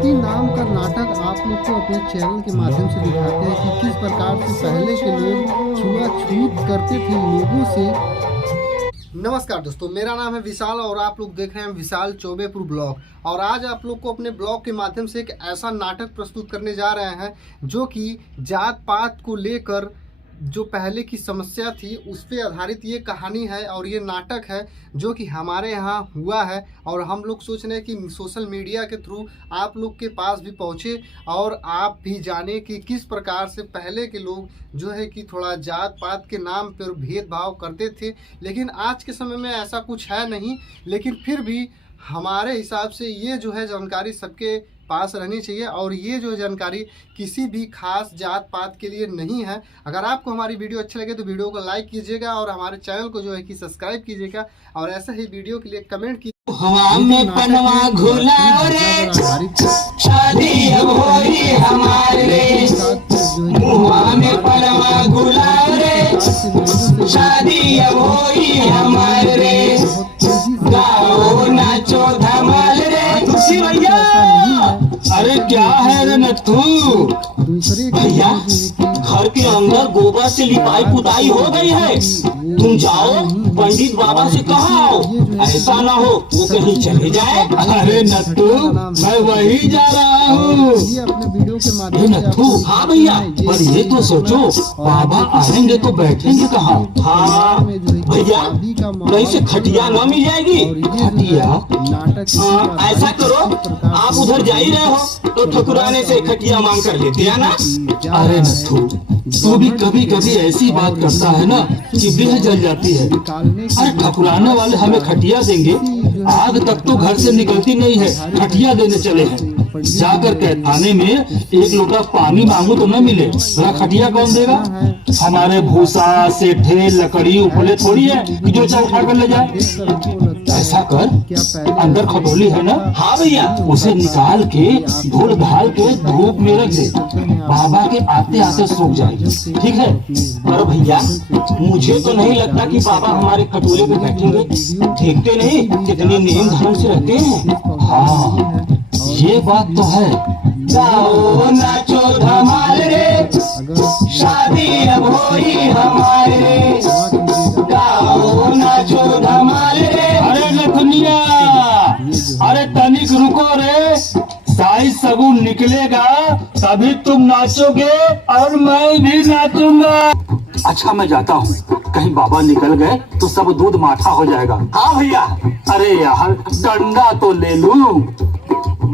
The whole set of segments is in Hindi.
शादी नाम का नाटक आप लोग को अपने चैनल के माध्यम से दिखाते हैं कि किस प्रकार से पहले के लोग छुआछूत करते थे लोगों से। नमस्कार दोस्तों, मेरा नाम है विशाल और आप लोग देख रहे हैं विशाल चौबेपुर ब्लॉग। और आज आप लोग को अपने ब्लॉग के माध्यम से एक ऐसा नाटक प्रस्तुत करने जा रहे हैं जो कि जात पात को लेकर जो पहले की समस्या थी उस पर आधारित ये कहानी है और ये नाटक है जो कि हमारे यहाँ हुआ है। और हम लोग सोच रहे हैं कि सोशल मीडिया के थ्रू आप लोग के पास भी पहुँचे और आप भी जाने कि किस प्रकार से पहले के लोग जो है कि थोड़ा जात पात के नाम पर भेदभाव करते थे। लेकिन आज के समय में ऐसा कुछ है नहीं, लेकिन फिर भी हमारे हिसाब से ये जो है जानकारी सबके पास रहनी चाहिए। और ये जो जानकारी किसी भी खास जात पात के लिए नहीं है। अगर आपको हमारी वीडियो अच्छी लगे तो वीडियो को लाइक कीजिएगा और हमारे चैनल को जो है कि सब्सक्राइब कीजिएगा और ऐसा ही वीडियो के लिए कमेंट कीजिए। हवा में पनवा घुला रे, शादी अब होई हमारे। हवा में पनवा घुला रे, शादी अब होई हमारे। गाओ नाचो धमाल रे, खुशी भैया। अरे क्या है रे नथु भैया, घर के अंदर गोबर से लिपाई पुताई हो गई है। तुम जाओ पंडित बाबा से कहो, ऐसा ना हो वो कहीं चले जाए। अरे नथु मैं वही जा रहा हूँ। नथु हाँ भैया, पर ये तो सोचो बाबा आएंगे तो बैठेंगे कहाँ। हाँ भैया, कहीं से खटिया न मिल जाएगी। खटिया ऐसा करो, आप उधर जा ही रहे हो तो ठकुराने से खटिया मांग कर लेते हैं ना। अरे नथु तू भी कभी कभी ऐसी बात करता है ना कि बेह जल जाती है। अरे ठकुराने वाले हमें खटिया देंगे, आग तक तो घर से निकलती नहीं है, खटिया देने चले हैं। जाकर के थाने में एक लोटा पानी मांगू तो न मिले, जरा खटिया कौन देगा। हमारे भूसा सेठे लकड़ी उपले थोड़ी है कि जो चाहे उठा कर ले जाए। ऐसा कर, अंदर खटोली है ना, हाँ भैया, उसे निकाल के धूल धाल के धूप में रख दे, बाबा के आते आते सूख जाएगी, ठीक है। पर भैया मुझे तो नहीं लगता कि बाबा हमारे खटोले पे बैठेंगे। देखते नहीं कितने नियम धर्म से रहते हैं। हाँ ये बात तो है। गाओ नाचो धमाल रे, शादी अब होई हमारे। गाओ नाचो धमाल रे। अरे नथुनिया, अरे तनिक रुको रे, साई सगुन निकलेगा तभी तुम नाचोगे और मैं भी नाचूंगा। अच्छा मैं जाता हूँ, कहीं बाबा निकल गए तो सब दूध माठा हो जाएगा। हाँ भैया। अरे यार डंडा तो ले लूं।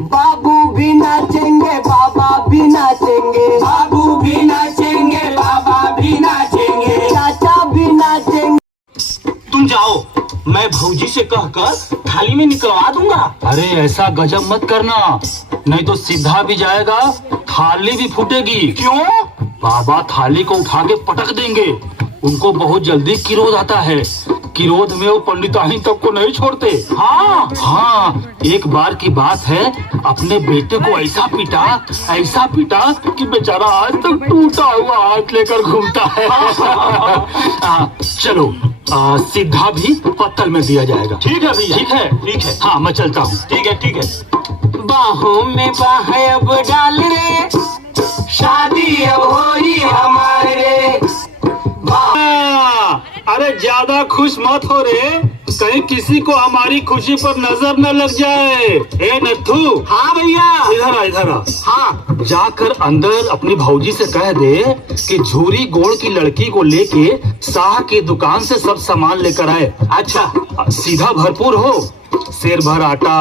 बाबू भी नाचेंगे बाबा भी नाचेंगे, बाबू भी नाचेंगे बाबा भी नाचेंगे, चाचा भी नाचेंगे। तुम जाओ, मैं भौजी से कहकर थाली में निकलवा दूंगा। अरे ऐसा गजब मत करना, नहीं तो सीधा भी जाएगा, थाली भी फूटेगी। क्यों? बाबा थाली को उठा के पटक देंगे, उनको बहुत जल्दी किरोध आता है। किरोध में वो पंडिताइन तक को नहीं छोड़ते। हाँ हाँ, एक बार की बात है, अपने बेटे को ऐसा पीटा कि बेचारा आज तक टूटा हुआ हाथ लेकर घूमता है। चलो सीधा भी पत्तल में दिया जाएगा। ठीक है भैया, ठीक है ठीक है। हाँ मैं चलता हूँ। ठीक है ठीक है। बाहों में बाहें अब डाल रे, शादी अब होई हमारे। अरे ज्यादा खुश मत हो रे, कहीं किसी को हमारी खुशी पर नजर न लग जाए। ए नथु। हाँ भैया। इधर आ इधर आ। हाँ। जाकर अंदर अपनी भौजी से कह दे कि झूरी गोड़ की लड़की को लेके शाह की दुकान से सब सामान लेकर आए। अच्छा। सीधा भरपूर हो, सेर भर आटा,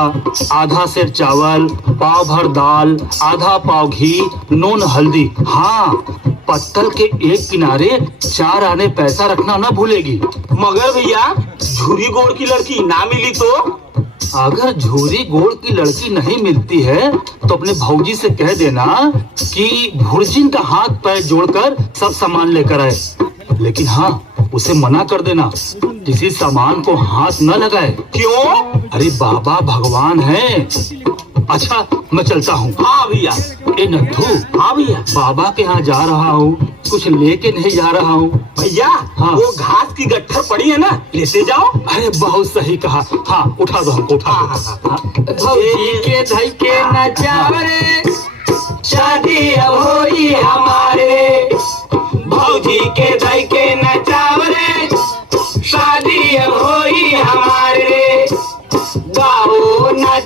आधा सेर चावल, पाव भर दाल, आधा पाव घी, नून हल्दी। हाँ पत्तल के एक किनारे 4 आने पैसा रखना ना भूलेगी। मगर भैया झूरी गोड़ की लड़की ना मिली तो? अगर झूरी गोड़ की लड़की नहीं मिलती है तो अपने भौजी से कह देना कि भुर्जिन का हाथ पैर जोड़कर सब सामान लेकर आए। लेकिन हाँ उसे मना कर देना, किसी सामान को हाथ न लगाए। क्यों? अरे बाबा भगवान है। अच्छा मैं चलता हूँ। हाँ भैया। ए नथु। हाँ भैया। बाबा के यहाँ जा रहा हूँ, कुछ लेके नहीं जा रहा हूँ। भैया हाँ। वो घास की गट्ठर पड़ी है ना, लेते जाओ। अरे बहुत सही कहा। हाँ उठा दो हमको, उठा दो। के धई के नचाव रे,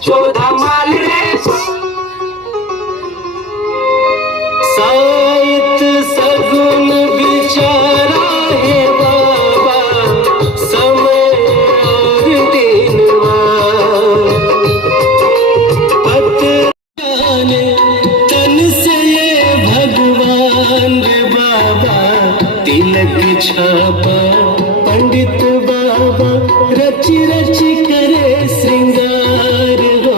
चौदह माल रे साइत सगुन बिचारा है बाबा समय और दिनवा पतने तन से ये भगवान रे बाबा तिलक छापा पंडित बाबा रच रच करे श्रृंगार हो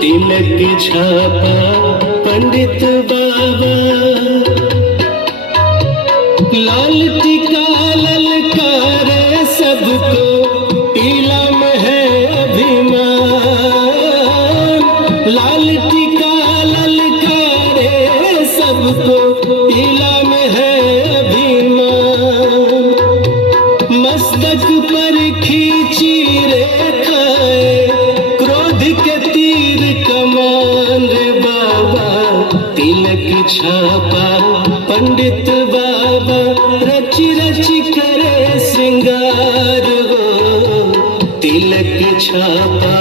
तिलक छापा पंडित बाबा लाल टीका ललकारे सबको इलम है अभिमान लाल टीका ललकारे सबको इलम है अभिमान मस्तक पर खींची रेखाएं क्रोध के तीर कमान रे बाबा तिलक छापा पंडित बाबा रच रच करे श्रृंगार हो तिलक छापा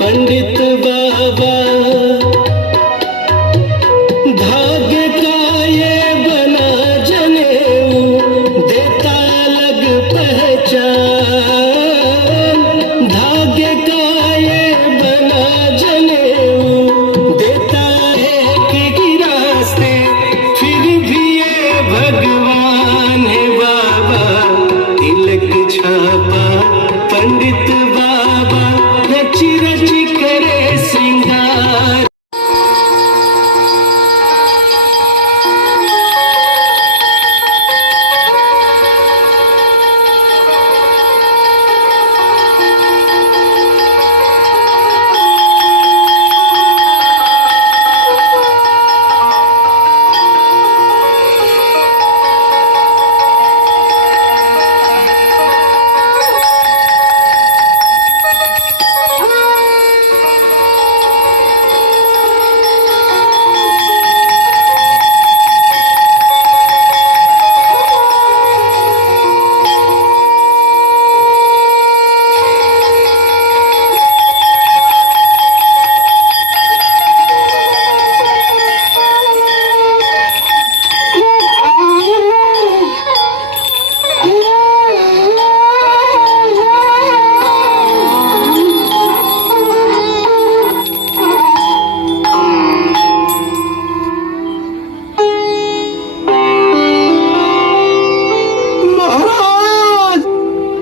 पंडित बाबा धागे का ये बना जनेऊ देता अलग पहचान धागे का ये बना जनेऊ देता एक ही रास्ते फिर भी ये भगवान है बाबा तिलक छापा पंडित बाबा रच रच करे श्रृंगार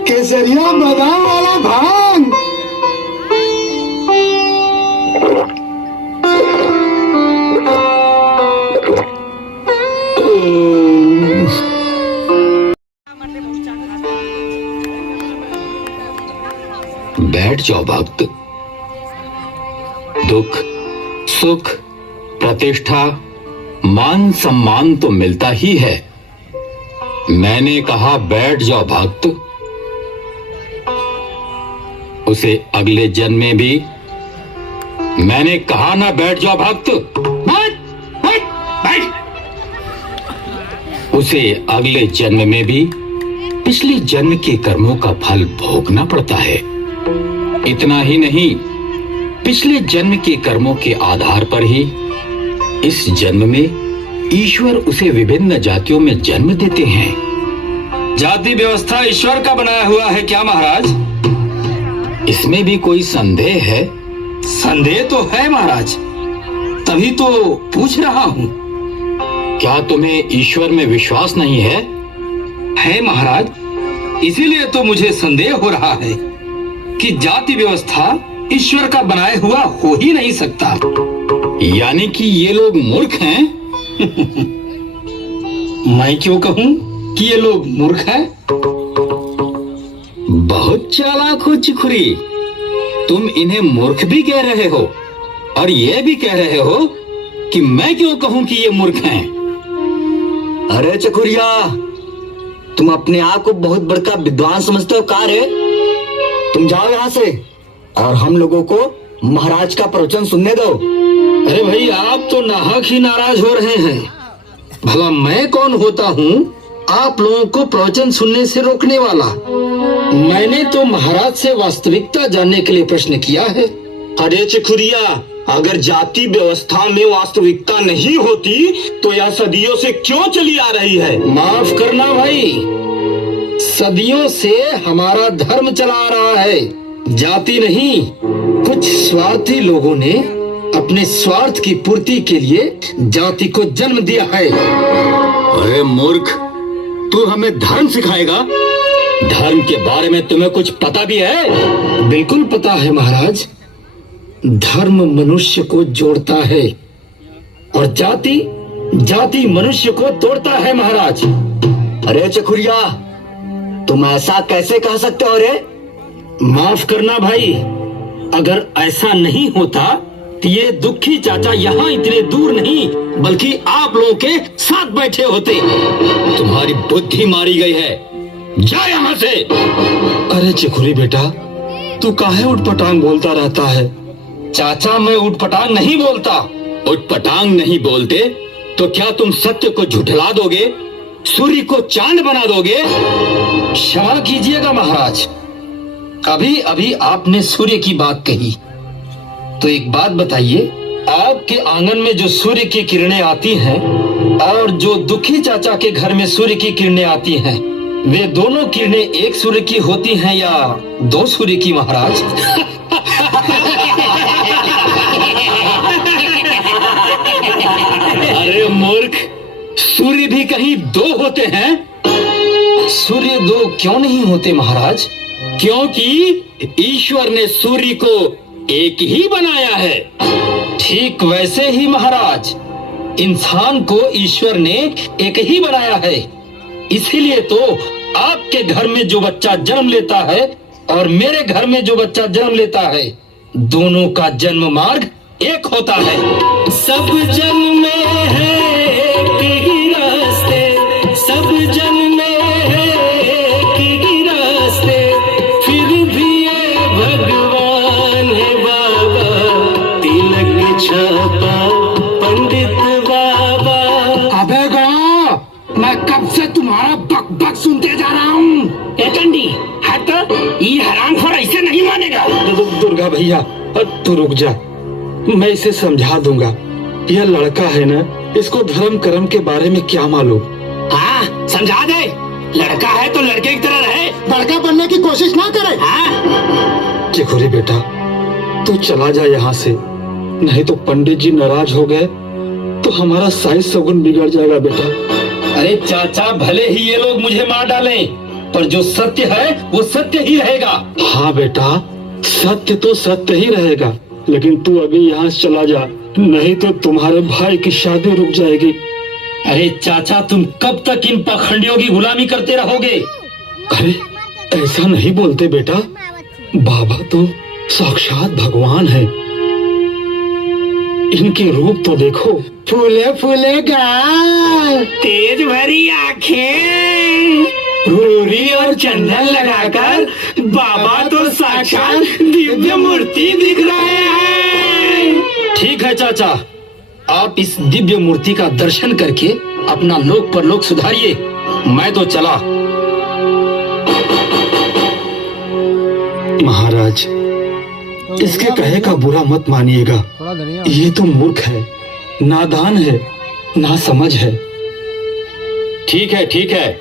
केसरिया बादाम वाला भांग बैठ जाओ भक्त। दुख सुख प्रतिष्ठा मान सम्मान तो मिलता ही है। मैंने कहा बैठ जाओ भक्त। उसे अगले जन्म में भी मैंने कहा ना बैठ जाओ भक्त। बैठ बैठ बैठ। उसे अगले जन्म में भी पिछले जन्म के कर्मों का फल भोगना पड़ता है। इतना ही नहीं, पिछले जन्म के कर्मों के आधार पर ही इस जन्म में ईश्वर उसे विभिन्न जातियों में जन्म देते हैं। जाति व्यवस्था ईश्वर का बनाया हुआ है क्या महाराज? इसमें भी कोई संदेह है? संदेह तो है महाराज, तभी तो पूछ रहा हूँ। क्या तुम्हें ईश्वर में विश्वास नहीं है? है महाराज, इसीलिए तो मुझे संदेह हो रहा है कि जाति व्यवस्था ईश्वर का बनाया हुआ हो ही नहीं सकता। यानी कि ये लोग मूर्ख हैं? मैं क्यों कहूँ कि ये लोग मूर्ख हैं? बहुत चालाक हो चिखुरी। तुम इन्हें मूर्ख भी कह रहे हो और ये भी कह रहे हो कि मैं क्यों कहूँ कि ये मूर्ख हैं। अरे चकुरिया, तुम अपने आप को बहुत बड़का विद्वान समझते हो का रे? तुम जाओ यहाँ से और हम लोगों को महाराज का प्रवचन सुनने दो। अरे भाई, आप तो नाहक ही नाराज हो रहे हैं। भला मैं कौन होता हूँ आप लोगों को प्रवचन सुनने से रोकने वाला? मैंने तो महाराज से वास्तविकता जानने के लिए प्रश्न किया है। अरे चिखुरिया, अगर जाति व्यवस्था में वास्तविकता नहीं होती तो यह सदियों से क्यों चली आ रही है? माफ करना भाई, सदियों से हमारा धर्म चला आ रहा है, जाति नहीं। कुछ स्वार्थी लोगों ने अपने स्वार्थ की पूर्ति के लिए जाति को जन्म दिया है। अरे मूर्ख, तू हमें धर्म सिखाएगा? धर्म के बारे में तुम्हें कुछ पता भी है? बिल्कुल पता है महाराज। धर्म मनुष्य को जोड़ता है और जाति मनुष्य को तोड़ता है महाराज। अरे चकुरिया, तुम ऐसा कैसे कह सकते हो रे? माफ करना भाई, अगर ऐसा नहीं होता तो ये दुखी चाचा यहाँ इतने दूर नहीं बल्कि आप लोगों के साथ बैठे होते। तुम्हारी बुद्धि मारी गई है, जा यहाँ से। अरे चिखुरी बेटा, तू काहे उठपटांग बोलता रहता है? चाचा, मैं उठपटांग नहीं बोलता। उठपटांग नहीं बोलते तो क्या तुम सत्य को झुठला दोगे, सूर्य को चांद बना दोगे? क्षमा कीजिएगा महाराज, अभी अभी आपने सूर्य की बात कही, तो एक बात बताइए, आपके आंगन में जो सूर्य की किरणें आती हैं और जो दुखी चाचा के घर में सूर्य की किरणें आती हैं, वे दोनों किरणें एक सूर्य की होती हैं या दो सूर्य की महाराज? अरे मूर्ख, सूर्य भी कहीं दो होते हैं? सूर्य दो क्यों नहीं होते महाराज? क्योंकि ईश्वर ने सूर्य को एक ही बनाया है। ठीक वैसे ही महाराज, इंसान को ईश्वर ने एक ही बनाया है। इसीलिए तो आपके घर में जो बच्चा जन्म लेता है और मेरे घर में जो बच्चा जन्म लेता है, दोनों का जन्म मार्ग एक होता है। सब जन्म में है एक ही रास्ते, सब जन्म में है एक ही रास्ते, फिर भी ये भगवान है बाबा, तिलक छापा पंडित बाबा। अबे गो, मैं कब से तुम्हारा बक बक सुनते जा रहा हूँ। एटंडी, हट, ये हरामखोर ऐसे नहीं मानेगा। दुर्गा भैया, तू रुक जा, मैं इसे समझा दूंगा। यह लड़का है ना, इसको धर्म कर्म के बारे में क्या मालूम? हाँ, समझा दे। लड़का है तो लड़के की तरह रहे, बड़का बनने की कोशिश ना करे। हाँ? चिखुरी बेटा, तू चला जा यहाँ से, नहीं तो पंडित जी नाराज हो गए तो हमारा साइज सगुन बिगड़ जाएगा बेटा। अरे चाचा, भले ही ये लोग मुझे मार डालें, पर जो सत्य है वो सत्य ही रहेगा। हाँ बेटा, सत्य तो सत्य ही रहेगा, लेकिन तू अभी यहाँ से चला जा, नहीं तो तुम्हारे भाई की शादी रुक जाएगी। अरे चाचा, तुम कब तक इन पाखंडियों की गुलामी करते रहोगे? अरे ऐसा नहीं बोलते बेटा, बाबा तो साक्षात भगवान है, इनके रूप तो देखो। फूले फूले गाल, तेज भरी आंखें, रूरी और चंदन लगाकर बाबा तो साक्षात दिव्य मूर्ति दिख रहे हैं। ठीक है चाचा, आप इस दिव्य मूर्ति का दर्शन करके अपना लोक परलोक सुधारिए, मैं तो चला। महाराज, इसके कहे का बुरा मत मानिएगा, थोड़ा धनिया। ये तो मूर्ख है, नादान है, ना समझ है। ठीक है,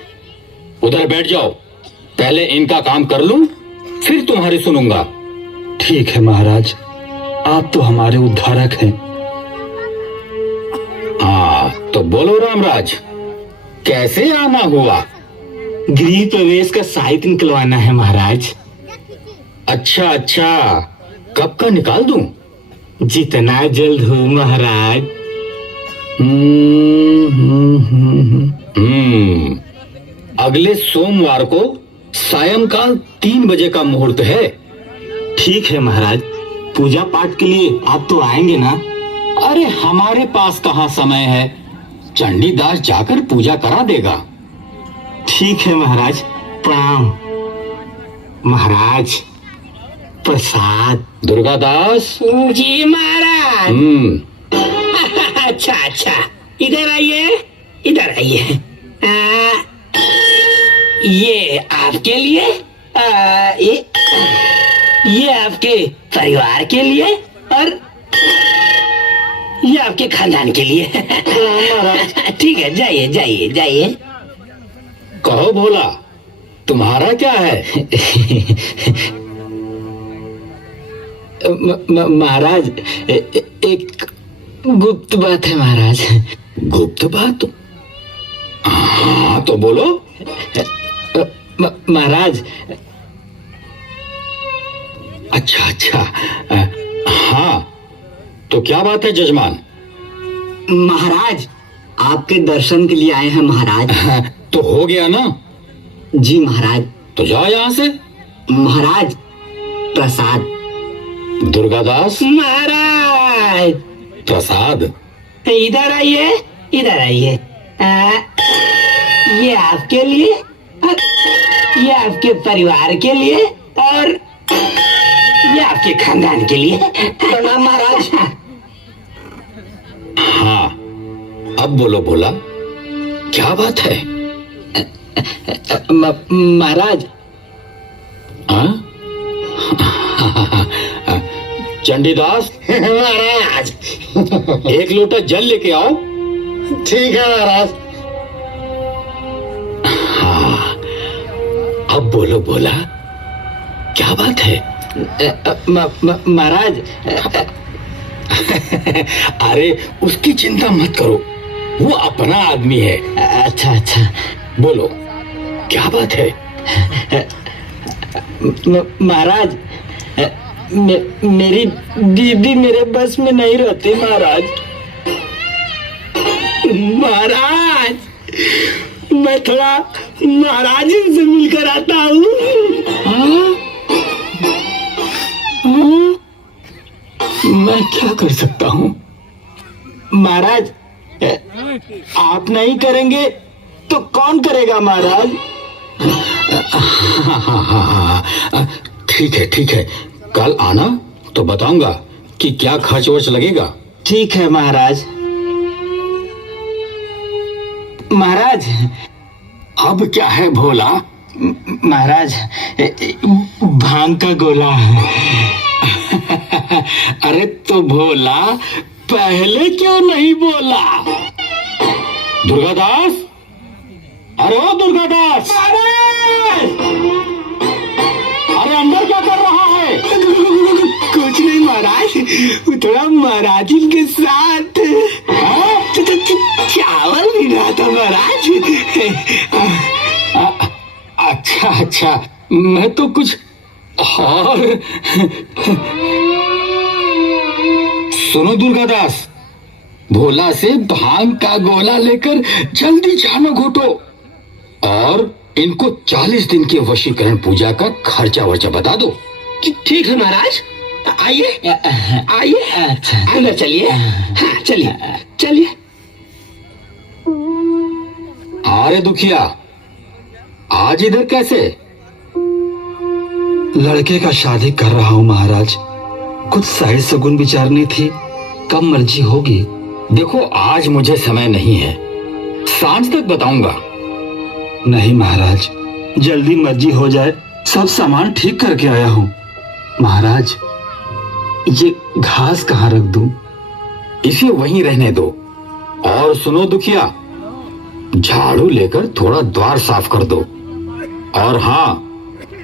उधर बैठ जाओ, पहले इनका काम कर लूं, फिर तुम्हारी सुनूंगा। ठीक है महाराज, आप तो हमारे उद्धारक हैं। हाँ, तो बोलो रामराज, कैसे आना हुआ? गृह प्रवेश का साहित्य निकलवाना है महाराज। अच्छा, कब का निकाल दूं? जितना जल्द हो महाराज। अगले सोमवार को सायंकाल 3 बजे का मुहूर्त है। ठीक है महाराज, पूजा पाठ के लिए आप तो आएंगे ना? अरे हमारे पास कहाँ समय है, चंडीदास जाकर पूजा करा देगा। ठीक है महाराज, प्रणाम। महाराज, प्रसाद। दुर्गादास जी महाराज। अच्छा, इधर आइए। ये आपके लिए, ये आपके परिवार के लिए और ये आपके खानदान के लिए। ठीक है, जाइए जाइए जाइए। कहो भोला, तुम्हारा क्या है? महाराज, एक गुप्त बात है महाराज। गुप्त बात? हाँ तो बोलो। महाराज, अच्छा अच्छा, हाँ तो क्या बात है जजमान? महाराज, आपके दर्शन के लिए आए हैं महाराज। तो हो गया ना? जी महाराज। तो जाओ यहाँ से। महाराज, प्रसाद। दुर्गादास, महाराज प्रसाद। इधर आइए, इधर आइए। ये आपके लिए और ये आपके परिवार के लिए और ये आपके खानदान के लिए। प्रणाम महाराज। हाँ, अब बोलो भोला, क्या बात है? महाराज, हाँ? चंडीदास, महाराज। एक लोटा जल लेके आओ। ठीक है महाराज। हाँ, अब बोलो भोला, क्या बात है? महाराज, अरे उसकी चिंता मत करो, वो अपना आदमी है। अच्छा अच्छा, बोलो, क्या बात है? महाराज, मेरी दीदी मेरे बस में नहीं रहती महाराज। महाराज, मैं थोड़ा महाराज जी से मिलकर आता हूँ। मैं क्या कर सकता हूँ? महाराज, आप नहीं करेंगे तो कौन करेगा महाराज? ठीक है ठीक है, कल आना तो बताऊंगा कि क्या खर्च वर्च लगेगा। ठीक है महाराज। महाराज, अब क्या है भोला? महाराज, भांग का गोला है। अरे तो भोला, पहले क्यों नहीं बोला? दुर्गादास, अरे ओ दुर्गादास, अरे अंदर क्या कर रहा है? कुछ नहीं महाराज, थोड़ा महाराज जी के साथ चावल भी रहा था महाराज। अच्छा अच्छा, मैं तो कुछ और। सुनो दुर्गादास, भोला से भांग का गोला लेकर जल्दी जानो घोटो और इनको 40 दिन के वशीकरण पूजा का खर्चा वर्चा बता दो। ठीक है महाराज, आइए आइए। अच्छा, अंदर चलिए। हाँ चलिए चलिए। अरे दुखिया, आज इधर कैसे? लड़के का शादी कर रहा हूँ महाराज, कुछ सही सगुन विचारनी थी, कब मर्जी होगी। देखो, आज मुझे समय नहीं है, सांझ तक बताऊंगा। नहीं महाराज, जल्दी मर्जी हो जाए, सब सामान ठीक करके आया हूँ। महाराज, ये घास कहाँ रख दूं? इसे वहीं रहने दो। और सुनो दुखिया, झाड़ू लेकर थोड़ा द्वार साफ कर दो और हाँ,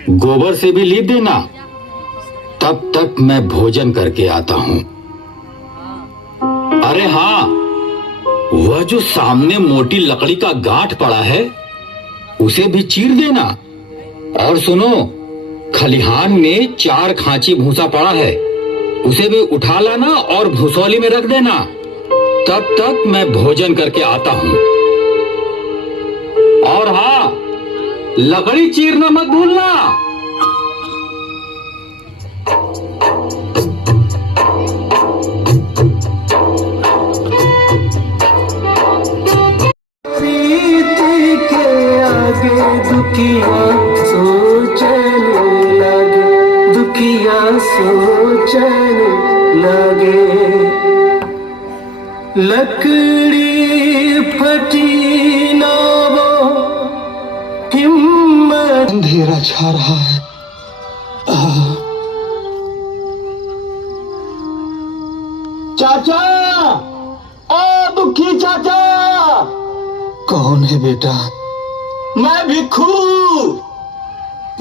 गोबर से भी लीप देना। तब तक मैं भोजन करके आता हूँ। अरे हाँ, वह जो सामने मोटी लकड़ी का गांठ पड़ा है, उसे भी चीर देना। और सुनो, खलिहान में 4 खांची भूसा पड़ा है, उसे भी उठा लाना और भूसौली में रख देना। तब तक मैं भोजन करके आता हूँ। और हाँ, लकड़ी चीरना मत भूलना। दुखिया सोचने लगे, लकड़ी फटी ना वो हिम्मत। अंधेरा छा रहा है, चाचा, ओ दुखी चाचा। कौन है बेटा? मैं भिक्खू।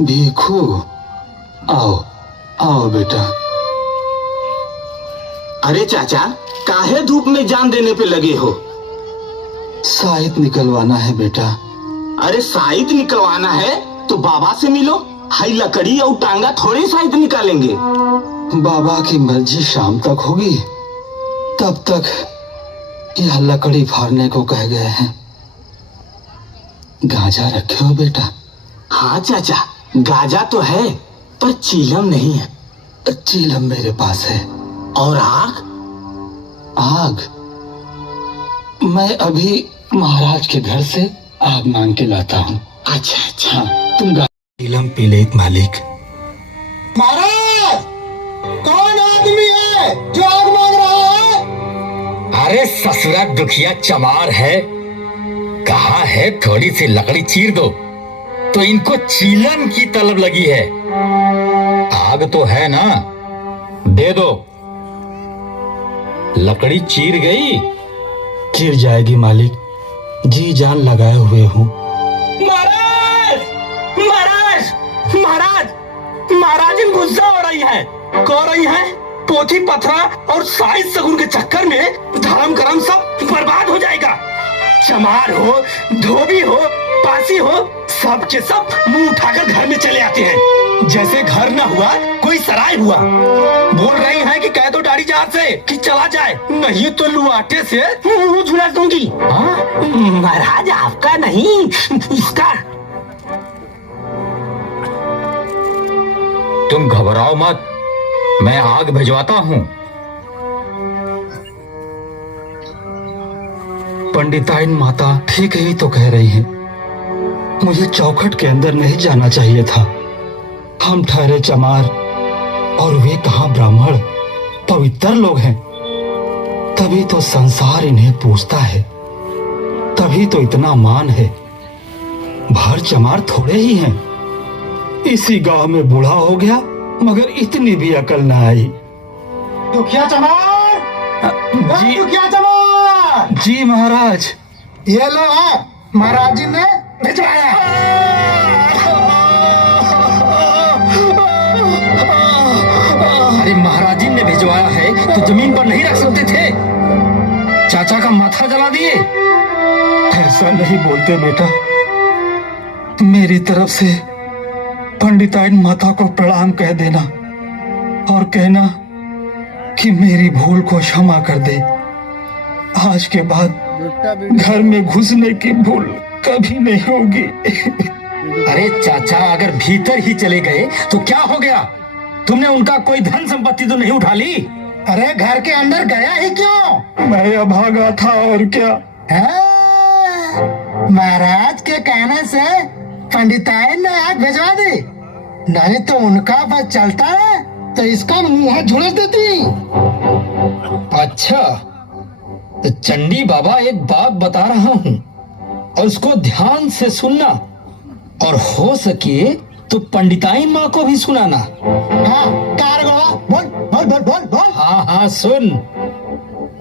भीखू, आओ आओ बेटा। अरे चाचा, काहे धूप में जान देने पे लगे हो? साहित्य निकलवाना है बेटा। अरे साहित्य निकलवाना है तो बाबा से मिलो। हाई लकड़ी और टांगा थोड़े साहित्य निकालेंगे। बाबा की मर्जी शाम तक होगी, तब तक यह लकड़ी फाड़ने को कह गए हैं। गाजा रखे हो बेटा? हाँ चाचा, गाजा तो है पर चीलम नहीं है। चीलम मेरे पास है। और आग? आग मैं अभी महाराज के घर से आग मांग के लाता हूँ। अच्छा अच्छा। हाँ, तुम चीलम पी ले मालिक। महाराज, कौन आदमी है जो आग मांग रहा है? अरे ससुरा दुखिया चमार है, कहा है थोड़ी सी लकड़ी चीर दो, तो इनको चीलन की तलब लगी है। आग तो है ना, दे दो। लकड़ी चीर गई? चिर जाएगी मालिक, जी जान लगाए हुए हूँ। महाराज, महाराज, महाराज, महाराज इन गुस्सा हो रही है। कह रही है पोथी पथरा और साइज सगुन के चक्कर में धर्म कर्म सब बर्बाद हो जाएगा। चमार हो, धोबी हो, पासी हो, सब के सब मुंह उठाकर घर में चले आते हैं, जैसे घर न हुआ कोई सराय हुआ। बोल रही है कि कह दो दाढ़ी जार से कि चला जाए, नहीं तो लुआटे से मुंह झुला दूंगी। महाराज आपका नहीं, इसका। तुम घबराओ मत, मैं आग भिजवाता हूँ। पंडिताइन माता ठीक ही तो कह रही हैं। मुझे चौखट के अंदर नहीं जाना चाहिए था। हम ठहरे चमार और वे कहाँ ब्राह्मण, पवित्र लोग हैं। तभी तो संसार इन्हें पूछता है, तभी तो इतना मान है। भर चमार थोड़े ही हैं। इसी गांव में बूढ़ा हो गया मगर इतनी भी अकल न आई। दुखिया चमार, जी दुखिया चमार। जी महाराज। ये लो है, महाराज जी ने भिजवाया। अरे महाराज जी ने भिजवाया है तो जमीन पर नहीं रख सकते थे? चाचा का माथा जला दिए। ऐसा नहीं बोलते बेटा। मेरी तरफ से पंडिताइन माता को प्रणाम कह देना और कहना कि मेरी भूल को क्षमा कर दे। आज के बाद घर में घुसने की भूल कभी नहीं होगी। अरे चाचा, अगर भीतर ही चले गए तो क्या हो गया? तुमने उनका कोई धन संपत्ति तो नहीं उठा ली? अरे घर के अंदर गया ही क्यों? मैं अभागा था और क्या। महाराज के कहने से पंडिताइन ने आग भिजवा दी, नहीं तो उनका बस चलता है तो इसका मुंह झुलस देती। अच्छा, तो चंडी बाबा एक बात बता रहा हूँ और उसको ध्यान से सुनना, और हो सके तो पंडिताइन माँ को भी सुनाना। हाँ, बोल बोल बोल बोल बोल। हाँ हाँ सुन।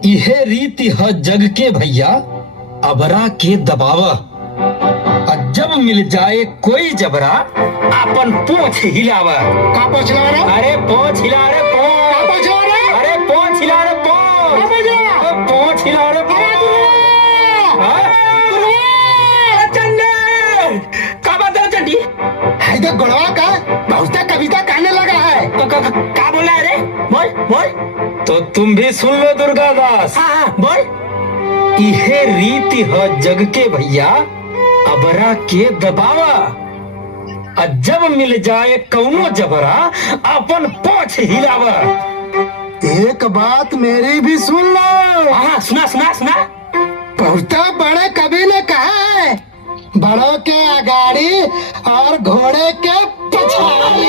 यह रीति है जग के भैया, अबरा के दबावा, और जब मिल जाए कोई जबरा अपन पूछ हिलावा। का पूछ ला रहा? अरे पूछ हिला रे पूछ। पूछ ला रहा? अरे पूछ हिला रे पूछ। पूछ हिला रे पूछ। चंडी है तो गुड़वा का बहुत कविता कहने लगा है। क्या बोला है रे? बोल बोल। तो तुम भी सुन लो दुर्गादास। हाँ बोल। यह रीति है जग के भैया, अबरा के दबावा, और जब मिल जाए कौनो जबरा अपन पोछ हिलावा। एक बात मेरी भी सुन लो। हाँ सुना सुना सुना। बहुत बड़े कवि ने कहा है, बड़ों के अगाड़ी और घोड़े के पछाड़ी।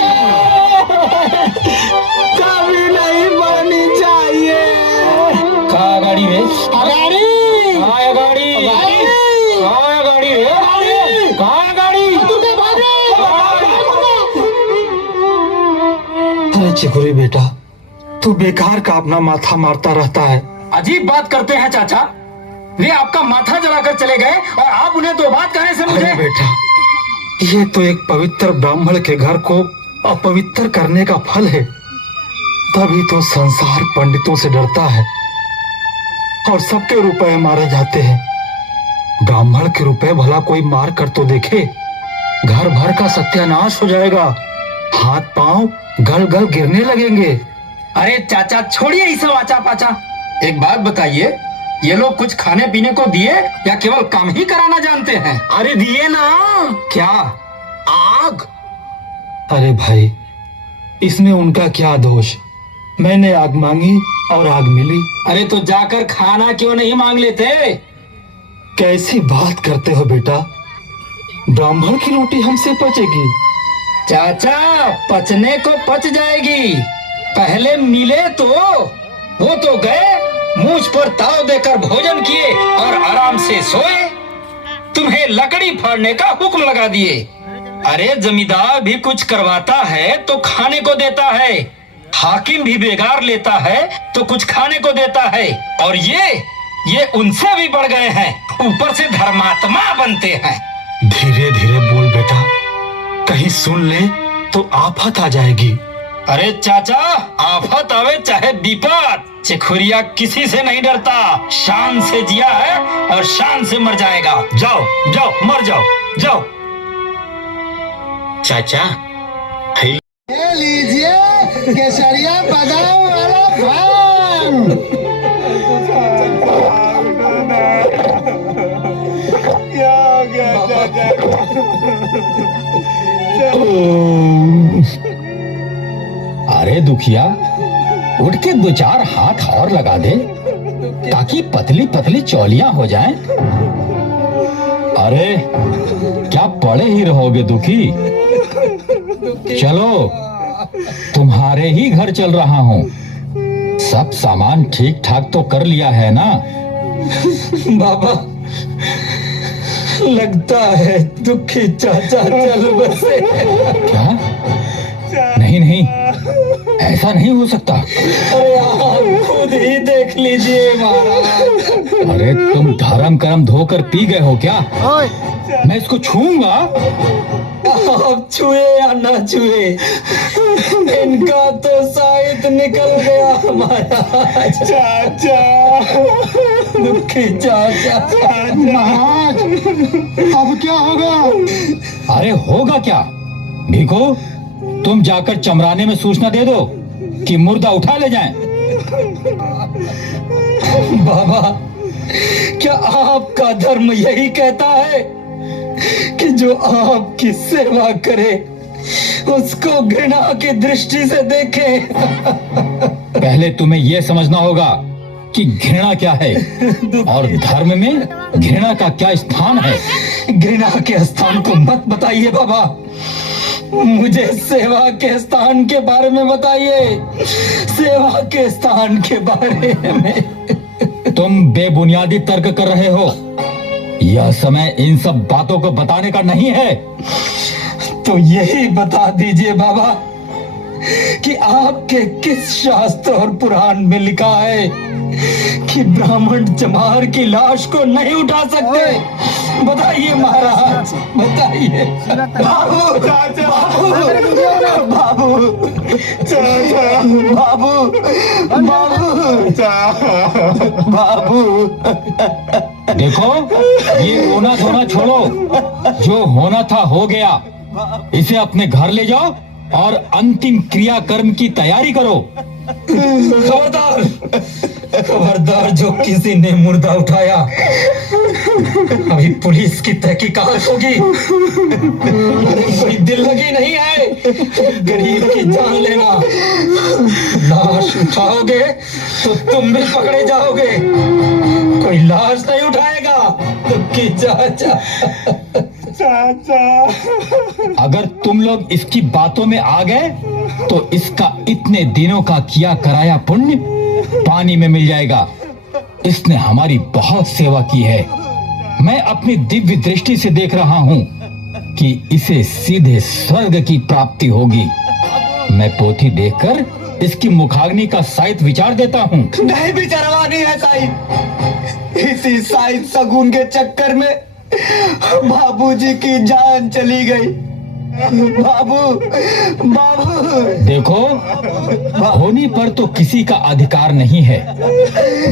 कभी नहीं बनी चाहिए। कहाँ गाड़ी में? अगाड़ी कहाँ गाड़ी? कहाँ गाड़ी है? कहाँ गाड़ी? अरे चिकुरी बेटा, तू बेकार का अपना माथा मारता रहता है। अजीब बात करते हैं चाचा। वे आपका माथा जलाकर चले गए और आप उन्हें दो बात कहने से अरे मुझे। बेटा, ये तो एक पवित्र ब्राह्मण के घर को अपवित्र करने का फल है। तभी तो संसार पंडितों से डरता है और सबके रुपए मारे जाते हैं। ब्राह्मण के रुपए भला कोई मार कर तो देखे, घर भर का सत्यानाश हो जाएगा, हाथ पांव गल गल गिरने लगेंगे। अरे चाचा छोड़िए ये सब आचा पाचा। एक बात बताइए, ये लोग कुछ खाने पीने को दिए या केवल काम ही कराना जानते हैं? अरे दिए ना, क्या? आग। अरे भाई, इसमें उनका क्या दोष? मैंने आग मांगी और आग मिली। अरे तो जाकर खाना क्यों नहीं मांग लेते? कैसी बात करते हो बेटा, ब्राह्मण की रोटी हमसे पचेगी? चाचा पचने को पच जाएगी, पहले मिले तो। वो तो गए, मूछ पर ताव देकर भोजन किए और आराम से सोए। तुम्हें लकड़ी फाड़ने का हुक्म लगा दिए। अरे जमींदार भी कुछ करवाता है तो खाने को देता है, हाकिम भी बेगार लेता है तो कुछ खाने को देता है, और ये उनसे भी बढ़ गए हैं, ऊपर से धर्मात्मा बनते हैं। धीरे धीरे बोल बेटा, कहीं सुन ले तो आफत आ जाएगी। अरे चाचा, आफत आवे चाहे विपत, चिखुरिया किसी से नहीं डरता। शान से जिया है और शान से मर जाएगा। जाओ जाओ, मर जाओ, जाओ। चाचा ये लीजिए केसरिया बादाम वाला पान। अरे दुखिया, उठ के दो चार हाथ और लगा दे ताकि पतली पतली चौलियां हो जाएं। अरे क्या पड़े ही रहोगे दुखी? चलो, तुम्हारे ही घर चल रहा हूँ। सब सामान ठीक ठाक तो कर लिया है ना? बाबा, लगता है दुखी चाचा चल बसे। क्या? नहीं नहीं, ऐसा नहीं हो सकता। अरे आप खुद ही देख लीजिए महाराज। अरे तुम धर्म कर्म धोकर पी गए हो क्या? ओए, मैं इसको छूऊंगा? आप छुए या ना छुए, इनका तो शायद निकल गया महाराज। चाचा, दुखी चाचा। महाराज अब क्या होगा? अरे होगा क्या? भीखो, तुम जाकर चमराने में सूचना दे दो कि मुर्दा उठा ले जाएं। बाबा, क्या आपका धर्म यही कहता है कि जो आपकी सेवा करे उसको घृणा की दृष्टि से देखे? पहले तुम्हें यह समझना होगा कि घृणा क्या है और धर्म में घृणा का क्या स्थान है। घृणा के स्थान को मत बताइए बाबा, मुझे सेवा के स्थान के बारे में बताइए। सेवा के स्थान के बारे में। तुम बेबुनियादी तर्क कर रहे हो। यह समय इन सब बातों को बताने का नहीं है। तो यही बता दीजिए बाबा कि आपके किस शास्त्र और पुराण में लिखा है कि ब्राह्मण चमार की लाश को नहीं उठा सकते? बताइए महाराज, बताइए। बाबू, चाचा, बाबू, चाचा, बाबू, बाबू, बाबू। देखो, ये रोना धोना छोड़ो। जो होना था हो गया। इसे अपने घर ले जाओ और अंतिम क्रियाकर्म की तैयारी करो। खबरदार, खबरदार, जो किसी ने मुर्दा उठाया अभी पुलिस की तहकीकात होगी। अरे कोई दिल लगी नहीं है, गरीब की जान लेना। लाश उठाओगे तो तुम भी पकड़े जाओगे। कोई लाश नहीं उठाएगा तो की चाचा। अगर तुम लोग इसकी बातों में आ गए तो इसका इतने दिनों का किया कराया पुण्य पानी में मिल जाएगा। इसने हमारी बहुत सेवा की है। मैं अपनी दिव्य दृष्टि से देख रहा हूँ कि इसे सीधे स्वर्ग की प्राप्ति होगी। मैं पोथी देखकर इसकी मुखाग्नि का साहित्य विचार देता हूँ। नहीं विचारवानी है साईं। इसी साईं सगुन के चक्कर में बाबूजी की जान चली गई। बाबू बाबू देखो, होनी पर तो किसी का अधिकार नहीं है।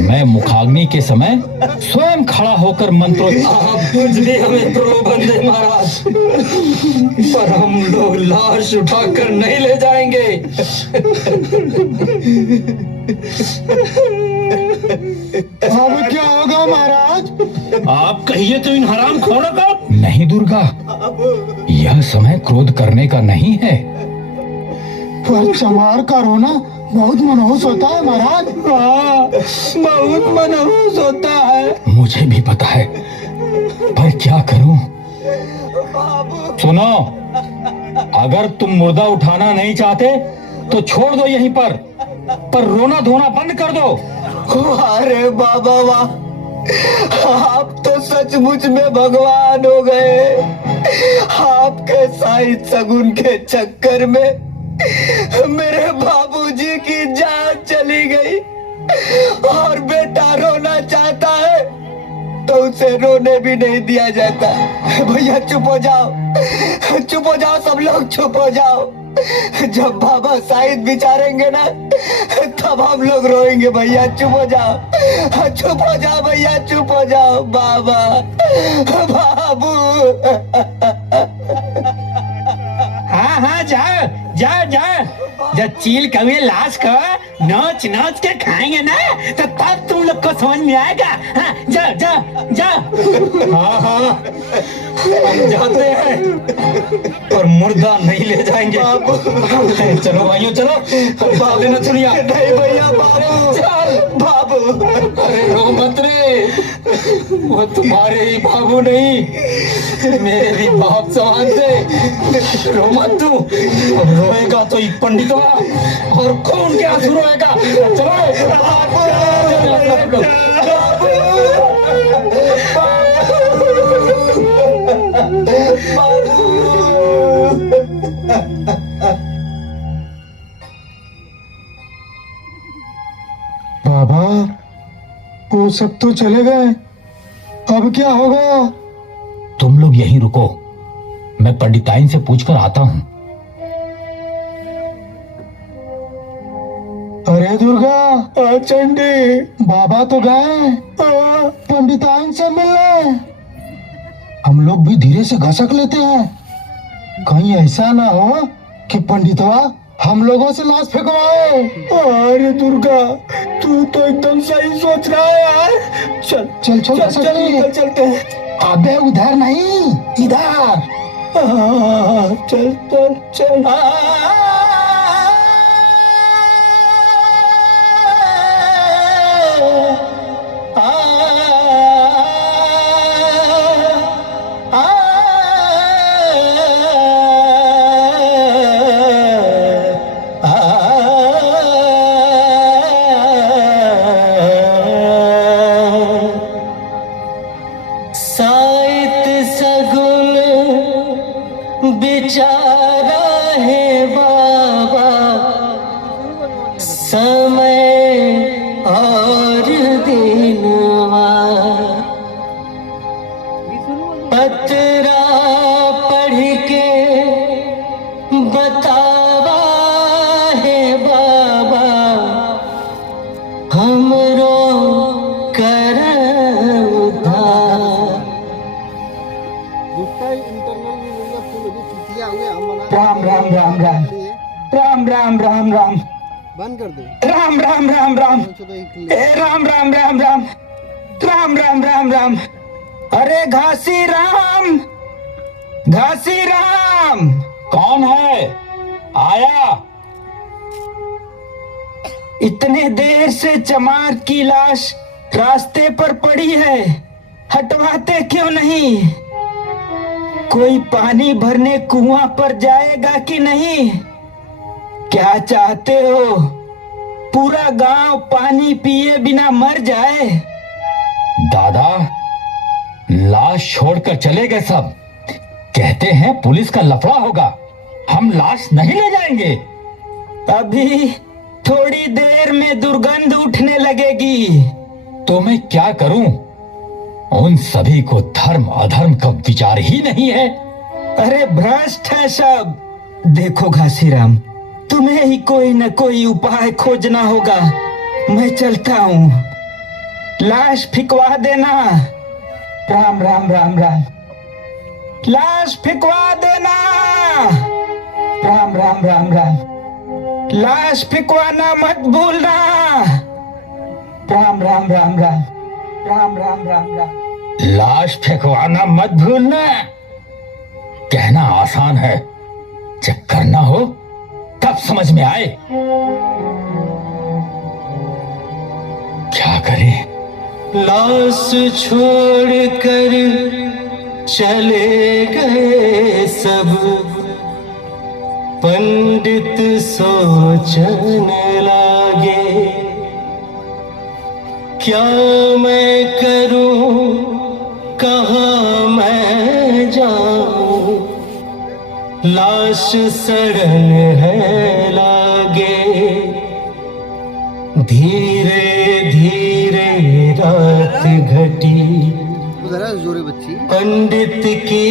मैं मुखाग्नि के समय स्वयं खड़ा होकर मंत्रों आप कुछ भी हमें प्रलोभन दे महाराज, पर हम लोग लाश उठाकर नहीं ले जाएंगे। अब क्या होगा महाराज? आप कहिए तो इन हराम खोरों का। नहीं दुर्गा, यह समय क्रोध करने का नहीं है। पर चमार का रोना बहुत मनहूस होता है महाराज। बहुत मनहूस होता है। मुझे भी पता है, पर क्या करूं? सुनो, अगर तुम मुर्दा उठाना नहीं चाहते तो छोड़ दो यहीं पर रोना धोना बंद कर दो। अरे बाबा वाह, आप तो सचमुच में भगवान हो गए। आपके साईं सगुन के चक्कर में मेरे बाबूजी की जान चली गई, और बेटा रोना चाहता है तो उसे रोने भी नहीं दिया जाता। भैया चुप हो जाओ, चुप हो जाओ, सब लोग चुप हो जाओ। जब बाबा साईं विचारेंगे ना तब हम लोग रोएंगे। भैया चुप हो जाओ, चुप हो जाओ भैया, चुप हो जाओ। बाबा बाबू। हाँ हाँ, जाओ जाओ जाओ। जब चील कौवे लाश को नोच नोच के खाएंगे ना तो तब तुम लोग को समझ में आएगा। हाँ, जाओ जाओ जाओ। हाँ हाँ, हम जाते हैं, पर मुर्दा नहीं ले जाएंगे। चलो भाइयों चलो, बाबू ने सुनिया। नहीं भैया, बाबू चल बाबू। अरे रो मत रे, वो तुम्हारे ही बाबू नहीं, मेरे भी बाप समान थे। रो मत तू, अब रोएगा तो एक पंडितवा और खून के आंसू रोएगा। चलो बाबा, वो सब तो चले गए, अब क्या होगा? तुम लोग यहीं रुको, मैं पंडिताइन से पूछकर आता हूँ। अरे दुर्गा, चंडी, बाबा तो गए, पंडिताइन से मिलने। हम लोग भी धीरे से घसक लेते हैं, कहीं ऐसा ना हो कि पंडितवा हम लोगों से लाश फेंकवाए। अरे दुर्गा, तू तो एकदम सही सोच रहा है यार। चल चल चल चल, चल, चल चलते हैं। अबे उधर नहीं, इधर। चल चल चल। बेचारा है बाबा, समय और दिनवा, पतरा पढ़ के बतावा है बाबा, हमरो कर उद्धार। राम राम राम राम राम राम राम राम। बंद कर दे। राम राम राम राम। ए राम राम राम राम राम राम राम राम। अरे घासी राम, घासी राम। कौन है? आया। इतने देर से चमार की लाश रास्ते पर पड़ी है, हटवाते क्यों नहीं? कोई पानी भरने कुआं पर जाएगा कि नहीं? क्या चाहते हो, पूरा गांव पानी पिए बिना मर जाए? दादा, लाश छोड़कर चले गए सब। कहते हैं पुलिस का लफड़ा होगा, हम लाश नहीं ले जाएंगे। अभी थोड़ी देर में दुर्गंध उठने लगेगी। तो मैं क्या करूं? उन सभी को धर्म अधर्म का विचार ही नहीं है। अरे भ्रष्ट है सब। देखो घासीराम, तुम्हें ही कोई न कोई उपाय खोजना होगा। मैं चलता हूँ, लाश फिकवा देना। राम राम राम राम। लाश फिकवा देना। राम राम राम राम। लाश फिकवाना मत भूलना। राम राम राम राम। राम राम राम राम। लाश फेंकवाना मत भूलना। कहना आसान है, जब करना हो तब समझ में आए। क्या करें? लाश छोड़कर चले गए सब, पंडित सोचने लगे, क्या मैं करूं, कहाँ मैं जाऊं। लाश सड़न है लागे, धीरे धीरे रात घटी। जरा जोरे बच्ची। पंडित की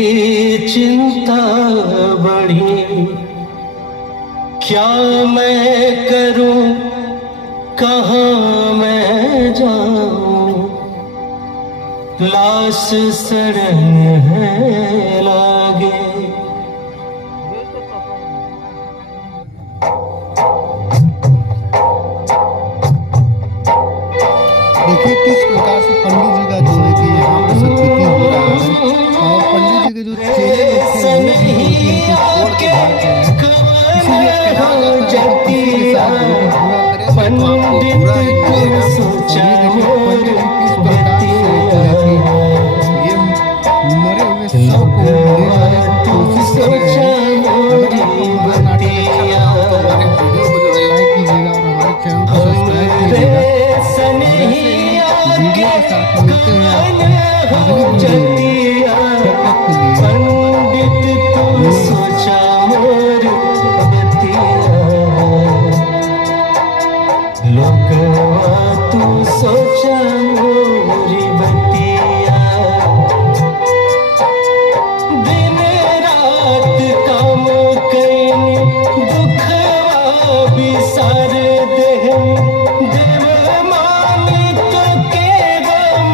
चिंता बढ़ी, क्या मैं करूं, कहाँ मैं जाऊं। लाश सड़न है लागे। देखिए किस प्रकार से पंडित जी का जो है कि यहाँ पे सत्कृति हो रहा है, और पंडित जी के जो चेले लोग थे वो भी उनको छोड़ के भाग गए हैं। इसीलिए कहा जाता है कि किसी के साथ जो बुरा करे तो आपको बुरा ही मिलेगा। और ये देखिए पंडित जी किस प्रकार से जो है कि ये मरे हुए शव को ले जाने की कोशिश कर रहे हैं। अगर आपको हमारा नाटक अच्छा लगा हो तो हमारे वीडियो को जो है लाइक कीजिएगा और हमारे चैनल को सब्सक्राइब कीजिएगा। वीडियो के साथ मिलते हैं आपको अगली वीडियो में। तब तक के लिए पंडित तो सोचा मोर बतिया, लोगवा तू सोचा मोरी बतिया। दिन रात काम कैनी, दुखवा बिसार देह। देव मानी तो के गम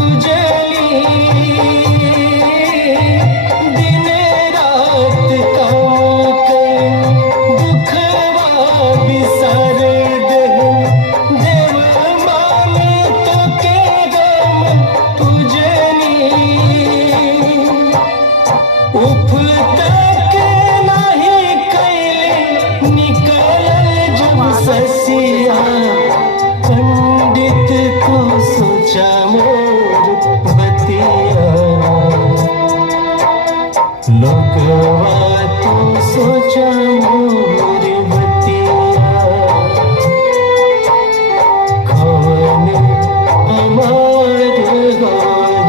उजली, दिन रात काम कैनी, दुखवा बिसार देह। देव मानी तो के गम उजली, उफल तक नहीं कैले, निकल जब ससिया। पंडित को सोचा मोर बतिया, लोगवा तो सोचा मोर बतिया। कौन हमार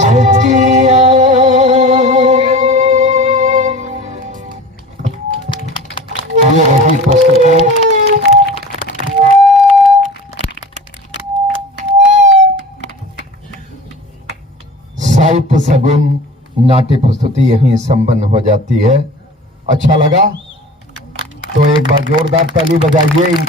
जतिया। ये रही प्रस्तुति। साहित्य सगुन नाट्य प्रस्तुति यहीं संपन्न हो जाती है। अच्छा लगा तो एक बार जोरदार ताली बजाइए।